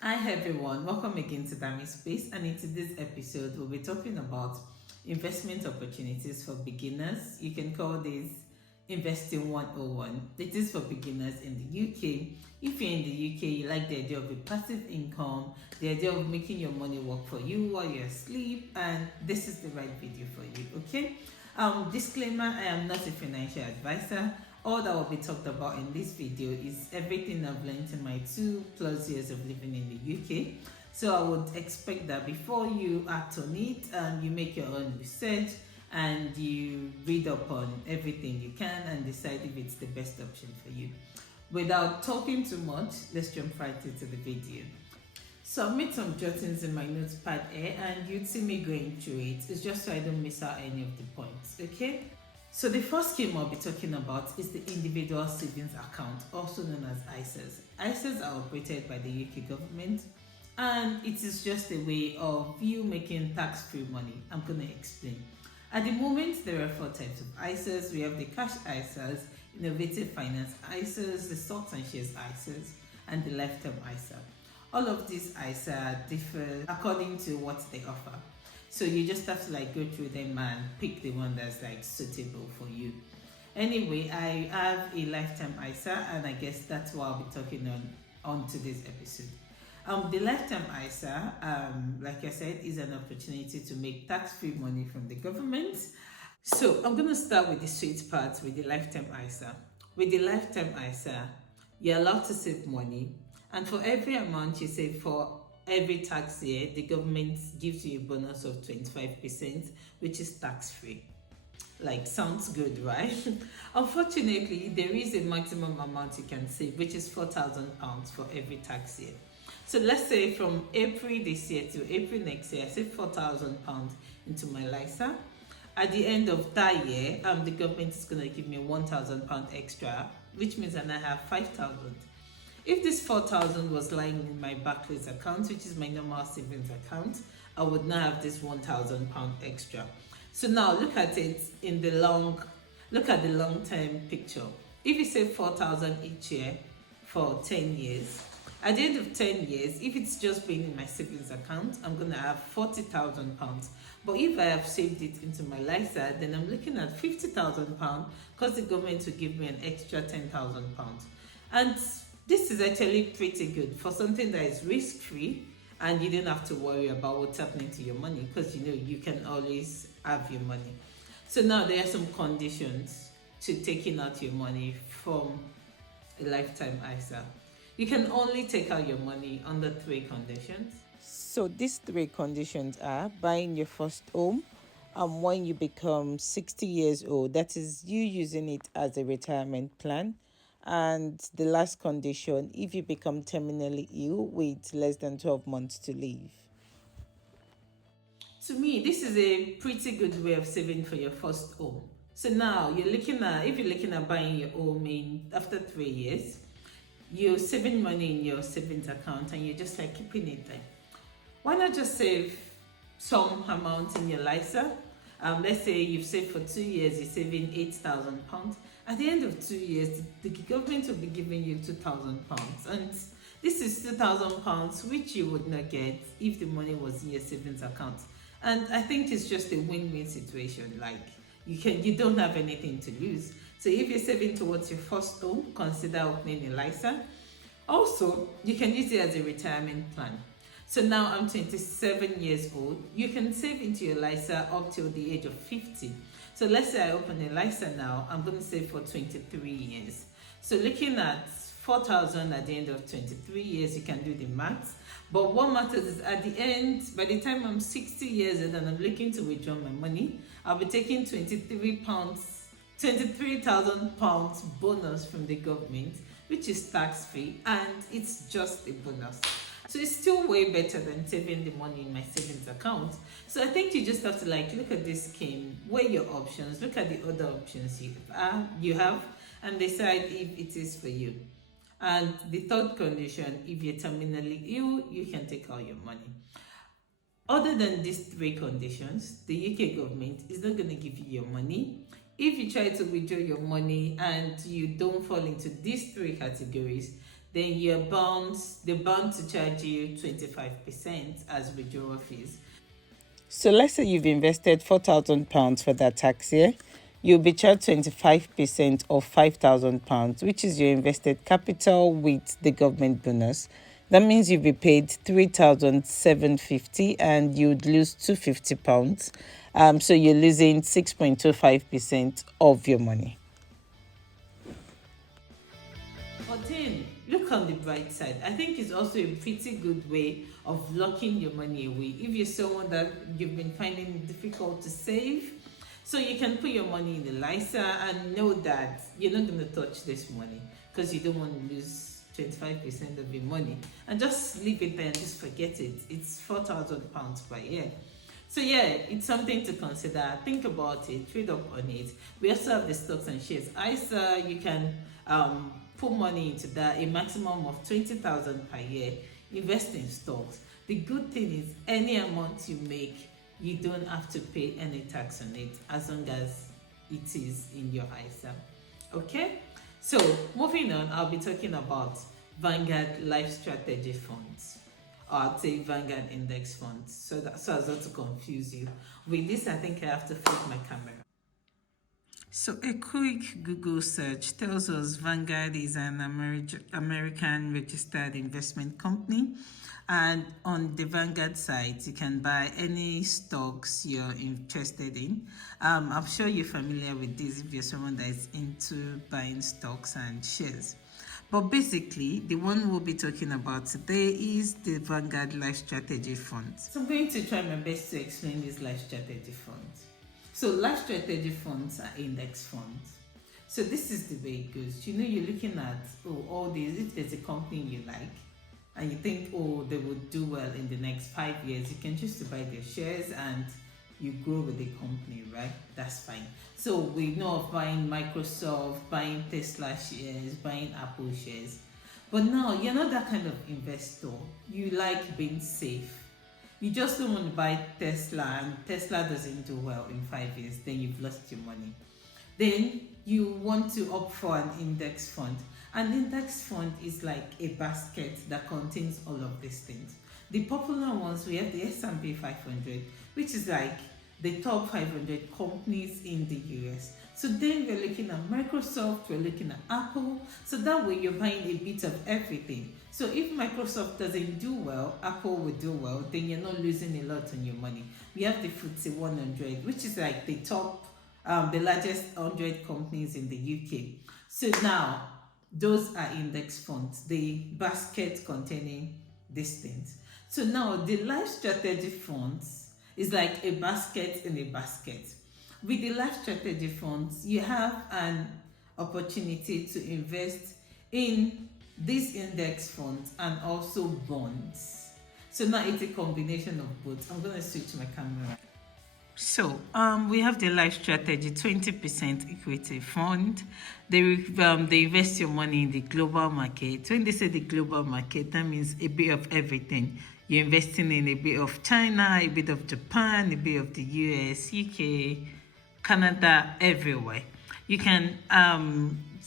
Hi everyone, welcome again to Dami Space, and in today's episode we'll be talking about investment opportunities for beginners. You can call this Investing 101. It is for beginners in the UK. If you're in the UK, you like the idea of a passive income, the idea of making your money work for you while you're asleep, and this is the right video for you, okay? Disclaimer, I am not a financial advisor. All that will be talked about in this video is everything I've learned in my 2+ years of living in the UK. So I would expect that before you act on it, you make your own research and you read up on everything you can and decide if it's the best option for you. Without talking too much, let's jump right into the video. So I've made some jottings in my notepad here and you'd see me going through it. It's just so I don't miss out any of the points, okay? So the first scheme I'll be talking about is the individual savings account, also known as ISAs. ISAs are operated by the UK government and it is just a way of you making tax-free money. I'm going to explain. At the moment, there are 4 types of ISAs. We have the cash ISAs, innovative finance ISAs, the stocks and shares ISAs, and the lifetime ISA. All of these ISA differ according to what they offer. So you just have to go through them and pick the one that's suitable for you. Anyway, I have a lifetime ISA and I guess that's what I'll be talking on today's episode. The lifetime ISA, like I said, is an opportunity to make tax-free money from the government. So I'm going to start with the sweet part with the lifetime ISA. With the lifetime ISA, you're allowed to save money, and for every amount you save for every tax year, the government gives you a bonus of 25%, which is tax-free. Sounds good, right? Unfortunately, there is a maximum amount you can save, which is £4,000 for every tax year. So let's say from April this year to April next year, I save £4,000 into my LISA. At the end of that year, the government is going to give me £1,000 extra, which means that I have £5,000. If this £4,000 was lying in my Barclays account, which is my normal savings account, I would now have this £1,000 extra. So now look at it look at the long-term picture. If you save £4,000 each year for 10 years, at the end of 10 years, if it's just been in my savings account, I'm going to have £40,000. But if I have saved it into my LISA, then I'm looking at £50,000 because the government will give me an extra £10,000. And this is actually pretty good for something that is risk-free and you don't have to worry about what's happening to your money because you can always have your money. So now there are some conditions to taking out your money from a lifetime ISA. You can only take out your money under 3 conditions. So these 3 conditions are buying your first home when you become 60 years old. That is you using it as a retirement plan. And the last condition, if you become terminally ill with less than 12 months to live. To me, this is a pretty good way of saving for your first home. So now if you're looking at buying your home after 3 years, you're saving money in your savings account and you're just keeping it there. Why not just save some amount in your LISA? Let's say you've saved for 2 years, you're saving £8,000. At the end of 2 years, the government will be giving you £2,000. And this is £2,000 which you would not get if the money was in your savings account. And I think it's just a win-win situation. You don't have anything to lose. So if you're saving towards your first home, consider opening a LISA. Also, you can use it as a retirement plan. So now I'm 27 years old. You can save into your LISA up till the age of 50. So let's say I open a LISA now, I'm going to save for 23 years. So looking at £4,000 at the end of 23 years, you can do the maths. But what matters is at the end, by the time I'm 60 years old and I'm looking to withdraw my money, I'll be taking £23,000 bonus from the government, which is tax-free, and it's just a bonus. So it's still way better than saving the money in my savings account. So I think you just have to look at this scheme, weigh your options, look at the other options you have, and decide if it is for you. And the third condition, if you're terminally ill, you can take out your money. Other than these 3 conditions, the UK government is not going to give you your money. If you try to withdraw your money and you don't fall into these 3 categories, then they're bound to charge you 25% as withdrawal fees. So let's say you've invested £4,000 for that tax year. You'll be charged 25% of £5,000, which is your invested capital with the government bonus. That means you'll be paid £3,750 and you'd lose £250. So you're losing 6.25% of your money. But then, look on the bright side. I think it's also a pretty good way of locking your money away. If you're someone that you've been finding it difficult to save, so you can put your money in the LISA and know that you're not going to touch this money because you don't want to lose 25% of your money, and just leave it there and just forget it. It's £4,000 per year. So yeah, it's something to consider. Think about it, trade up on it. We also have the stocks and shares ISA. You can put money into that, a maximum of 20,000 per year. Invest in stocks. The good thing is any amount you make, you don't have to pay any tax on it as long as it is in your ISA. Okay? So moving on, I'll be talking about Vanguard Life Strategy Funds. Or I'll say Vanguard Index Funds. So as not to confuse you. With this, I think I have to flip my camera. So a quick Google search tells us Vanguard is an American registered investment company. And on the Vanguard site, you can buy any stocks you're interested in. I'm sure you're familiar with this if you're someone that is into buying stocks and shares. But basically, the one we'll be talking about today is the Vanguard Life Strategy Fund. So I'm going to try my best to explain this Life Strategy Fund. So Life Strategy Funds are index funds. So this is the way it goes. You're looking at all these. If there's a company you like, and you think, they would do well in the next 5 years, you can choose to buy their shares and you grow with the company, right? That's fine. So we know of buying Microsoft, buying Tesla shares, buying Apple shares. But now, you're not that kind of investor. You like being safe. You just don't want to buy Tesla and Tesla doesn't do well in 5 years, then you've lost your money. Then you want to opt for an index fund. An index fund is like a basket that contains all of these things. The popular ones, we have the S&P 500, which is like the top 500 companies in the US. So then we're looking at Microsoft, we're looking at Apple. So that way you're buying a bit of everything. So if Microsoft doesn't do well, Apple will do well, then you're not losing a lot on your money. We have the FTSE 100, which is like the top, the largest 100 companies in the UK. So now, those are index funds, the basket containing these things. So now the life strategy funds is like a basket in a basket. With the life strategy funds, you have an opportunity to invest in these index funds and also bonds. So now it's a combination of both. I'm going to switch my camera. So we have the Life Strategy 20% equity fund. They invest your money in the global market. When they say the global market, that means a bit of everything. You're investing in a bit of China, a bit of Japan, a bit of the US, UK, Canada, everywhere. You can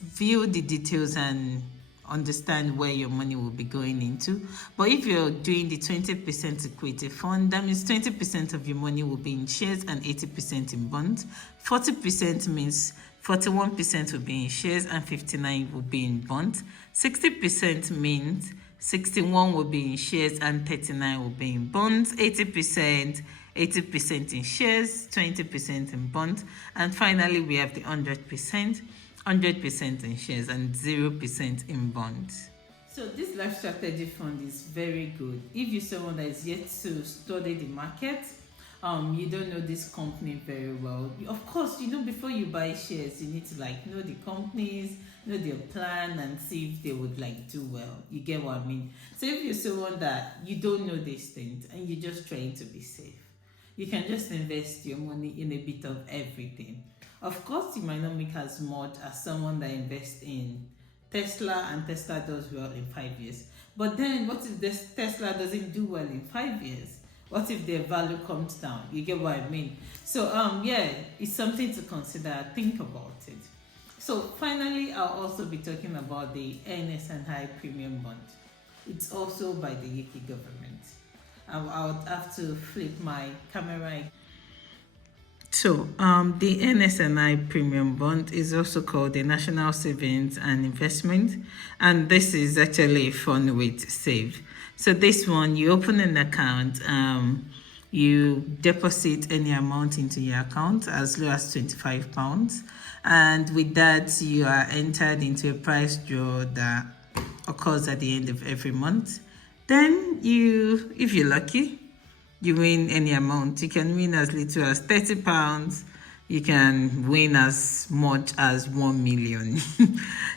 view the details and understand where your money will be going into. But if you're doing the 20% equity fund, that means 20% of your money will be in shares and 80% in bonds. 40% means 41% will be in shares and 59% will be in bonds. 60% means 61% will be in shares and 39% will be in bonds. 80% in shares, 20% in bonds. And finally, we have the 100%. 100% in shares and 0% in bonds. So this life strategy fund is very good. If you're someone that is yet to study the market, you don't know this company very well. Of course, before you buy shares, you need to know the companies, know their plan, and see if they would do well. You get what I mean? So if you're someone that you don't know these things and you're just trying to be safe, you can just invest your money in a bit of everything. Of course, you might not make as much as someone that invests in Tesla and Tesla does well in 5 years. But then what if this Tesla doesn't do well in 5 years? What if their value comes down? You get what I mean? So, it's something to consider. Think about it. So finally, I'll also be talking about the NS&I premium bond. It's also by the UK government. I would have to flip my camera. So, the NS&I premium bond is also called the National Savings and Investment, and this is actually a fund way to save. So, this one, you open an account, you deposit any amount into your account as low as £25, and with that, you are entered into a prize draw that occurs at the end of every month. Then, if you're lucky, you win any amount. You can win as little as £30. You can win as much as 1 million.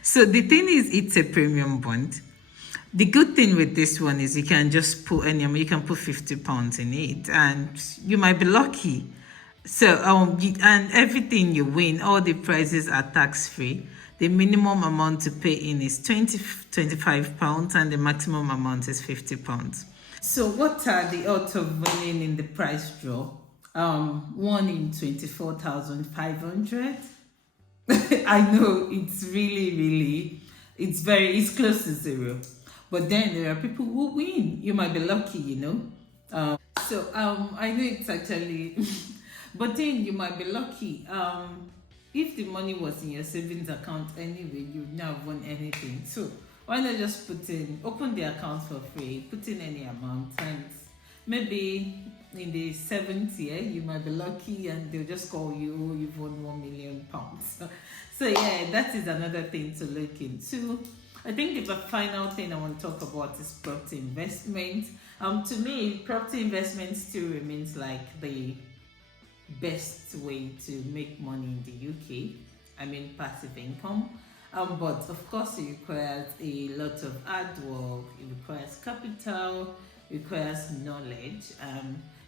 So the thing is, it's a premium bond. The good thing with this one is you can just put any amount. You can put £50 in it, and you might be lucky. So and everything you win, all the prizes are tax free. The minimum amount to pay in is £25, and the maximum amount is £50. So what are the odds of winning in the prize draw? 1 in 24,500. I know it's really, it's close to zero. But then there are people who win. You might be lucky, you know. I know it's actually, but then you might be lucky. If the money was in your savings account anyway, you would not have won anything. So why not just open the account for free, put in any amount, and maybe in the 7th year, you might be lucky and they'll just call you, oh, you've won £1 million. So yeah, that is another thing to look into. I think the final thing I want to talk about is property investment. To me, property investment still remains like the best way to make money in the UK. I mean, passive income. But of course, it requires a lot of hard work, it requires capital, it requires knowledge.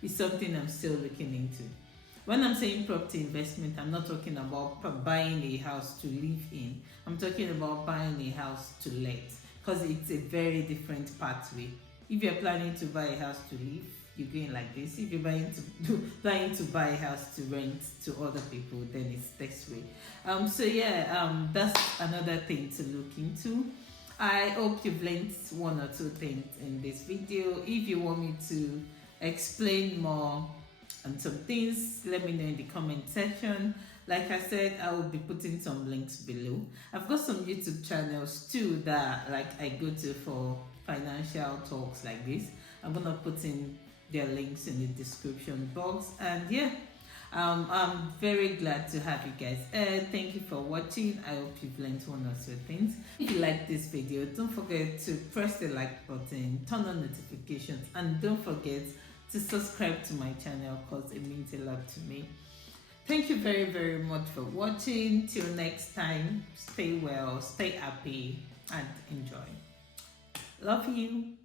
It's something I'm still looking into. When I'm saying property investment, I'm not talking about buying a house to live in. I'm talking about buying a house to let, because it's a very different pathway. If you're planning to buy a house to live, you're going like this. If you're planning to buy a house to rent to other people, then it's this way. That's another thing to look into. I hope you've learned one or two things in this video. If you want me to explain more on some things, let me know in the comment section. Like I said, I will be putting some links below. I've got some YouTube channels too that I go to for financial talks like this. I'm gonna put in their links in the description box. And yeah, I'm very glad to have you guys. Thank you for watching. I hope you've learned one or two things. If you like this video, don't forget to press the like button, turn on notifications, and don't forget to subscribe to my channel, because it means a lot to me. Thank you very much for watching. Till next time, stay well, stay happy, and enjoy. Love you.